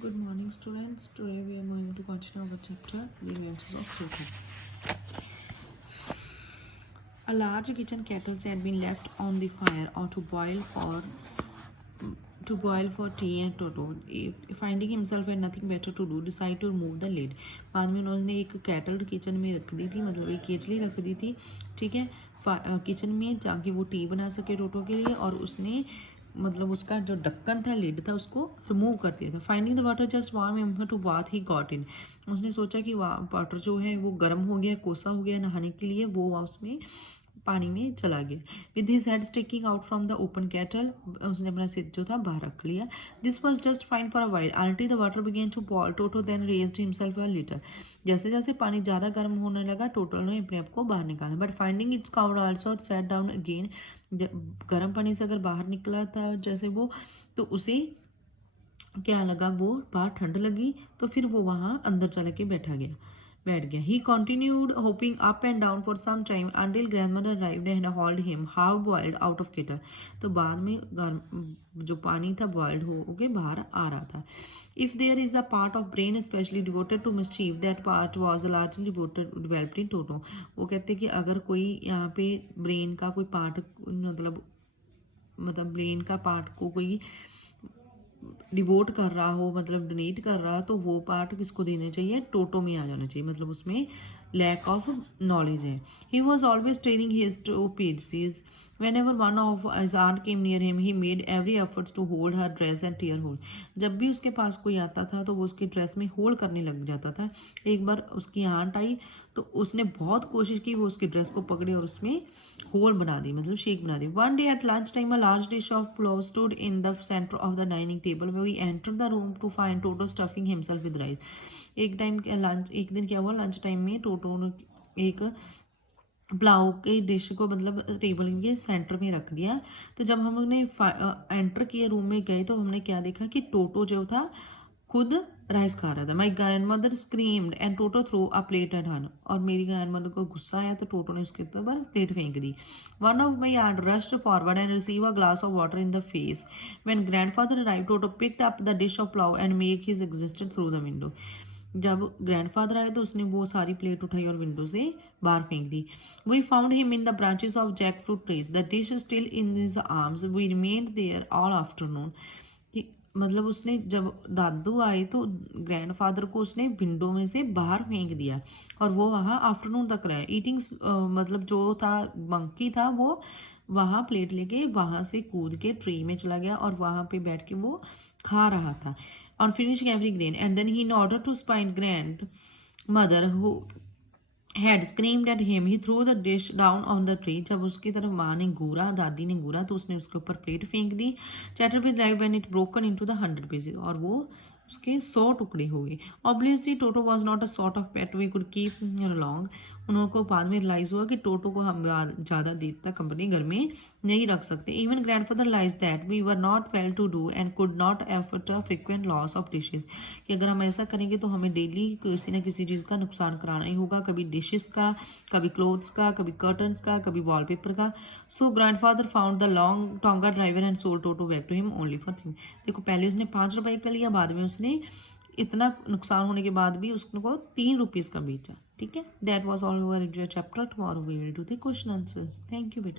Good morning, students. Today we are going to continue our chapter, The Inventions of Cooking. A large kitchen kettle had been left on the fire or to boil for tea, and Toto, finding himself had nothing better to do, decided to remove the lid. बाद में उन्होंने एक cattle kitchen में रख दी थी, मतलब एक केटली रख दी थी, ठीक है, किचन में, ताकि वो टी बना सके टोटो के लिए। और उसने मतलब उसका जो ढक्कन था, लिड था, उसको रिमूव कर दिया था। Finding the water just warm to bath he got in. उसने सोचा कि वाटर जो है वो गर्म हो गया, कोसा हो गया नहाने के लिए, वो उसमें पानी में चला गया। With his head sticking out from the open kettle, उसने अपना सिर जो था बाहर रख लिया। This was just fine for a while अल्टी the water began to boil. Toto then raised himself a little. जैसे जैसे पानी ज़्यादा गर्म होने लगा, टोटो ने अपने आप को बाहर निकाला। But finding its cover also set down again. गर्म पानी से अगर बाहर निकला था जैसे वो, तो उसे क्या लगा, वो बाहर ठंड लगी, तो फिर वो वहाँ अंदर चला के बैठ गया। He continued hopping up and down for some time until grandmother arrived and hauled him half boiled out of kettle. तो बाद में जो पानी था बॉइल्ड हो के बाहर आ रहा था। If there is a part of brain especially devoted to mischief, that part was largely developed in Toto. वो कहते हैं कि अगर कोई यहाँ पे ब्रेन का कोई पार्ट, मतलब ब्रेन का पार्ट को कोई डिवोट कर रहा हो, मतलब डोनेट कर रहा, तो वो पार्ट किसको देना चाहिए, टोटो में आ जाना चाहिए, मतलब उसमें लैक ऑफ नॉलेज है। He was always training his two pieces. whenever one of his aunt came near him, he made every effort to hold her dress and tear hole. जब भी उसके पास कोई आता था तो वो उसकी ड्रेस में होल करने लग जाता था। एक बार उसकी आंट आई तो उसने बहुत कोशिश की, वो उसकी ड्रेस को पकड़े और उसमें होल बना दी, मतलब शेक बना दी। One day at lunch time a large dish of pulao stood in the center of the dining table where he entered the room to find Toto stuffing himself with rice. एक दिन क्या हुआ, lunch time में टोटो ने एक पुलाव के dish को मतलब टेबल के सेंटर में रख दिया। तो जब हम लोग ने एंटर किए, रूम में गए, तो हमने क्या देखा कि टोटो जो था खुद राइस खा रहा था। My grandmother screamed and Toto threw a plate at her. और मेरी ग्रैंड मदर को गुस्सा आया तो टोटो ने उसके ऊपर प्लेट फेंक दी। One of my aunt rushed forward and receive a glass of water in the face. When grandfather arrived, Toto picked up the dish of pulao and make his existence through the window. जब grandfather आए तो उसने वो सारी plate उठाई और window से बाहर फेंक दी। We found him in the branches of jackfruit trees, the dish still in his arms, we remained there all afternoon. मतलब उसने जब दादू आए तो ग्रैंडफादर को उसने विंडो में से बाहर फेंक दिया और वो वहाँ आफ्टरनून तक रहा। ईटिंग मतलब जो था मंकी था, वो वहाँ प्लेट लेके वहाँ से कूद के ट्री में चला गया और वहाँ पे बैठ के वो खा रहा था। On finishing every grain, and then he, in order to spite grandmother who had screamed at him, he threw the dish down on the tree. जब उसकी तरफ माँ ने घूरा, दादी ने घूरा, तो उसने उसके ऊपर प्लेट फेंक दी। Chattered with life when it broken into the 100 pieces, और वो उसके 100 टुकड़े हो गए। Obviously, Toto was not a sort of pet we could keep long. उनको बाद में रियलाइज हुआ कि टोटो को हम ज़्यादा देर तक अपने घर में नहीं रख सकते। Even grandfather lies that we were not well to do and could not afford a frequent loss of dishes, कि अगर हम ऐसा करेंगे तो हमें डेली किसी न किसी चीज़ का नुकसान कराना ही होगा, कभी डिशेस का, कभी क्लोथ्स का, कभी कर्टन्स का, कभी वॉलपेपर का। So grandfather found the long tonga driver and sold Toto back to him only for 3। देखो, पहले उसने 5 रुपए का लिया, बाद में उसने इतना नुकसान होने के बाद भी उसको 3 रुपीज़ का बेचा। ठीक है, that was all over your chapter. Tomorrow we will do the question answers. Thank you बेटा।